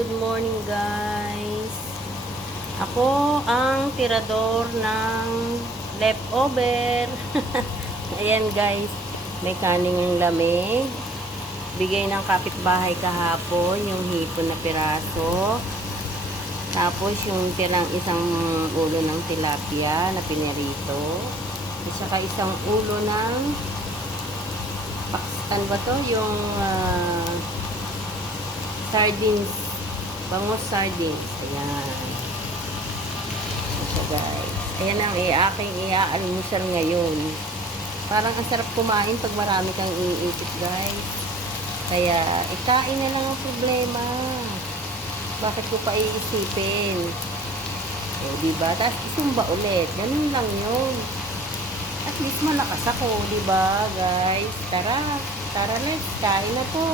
good morning guys. Ako ang tirador ng leftover. Ayan guys, may kaning yung lamig. Bigay ng kapitbahay kahapon, yung hipon na piraso. Tapos yung tirang isang ulo ng tilapia na pinirito. At saka isang ulo ng ano ba to? Yung sardines. Bangus sardines. Ayan. Ito guys. Ayan ang aking i-aalmusal ngayon. Parang ang sarap kumain pag marami kang iisip guys. Kaya ikain na lang ang problema. Bakit ko pa iisipin? Eh, diba? Tapos isumba ulit. Ganun lang yun. At least malakas ako, diba guys? Tara. Tara let's kain na po.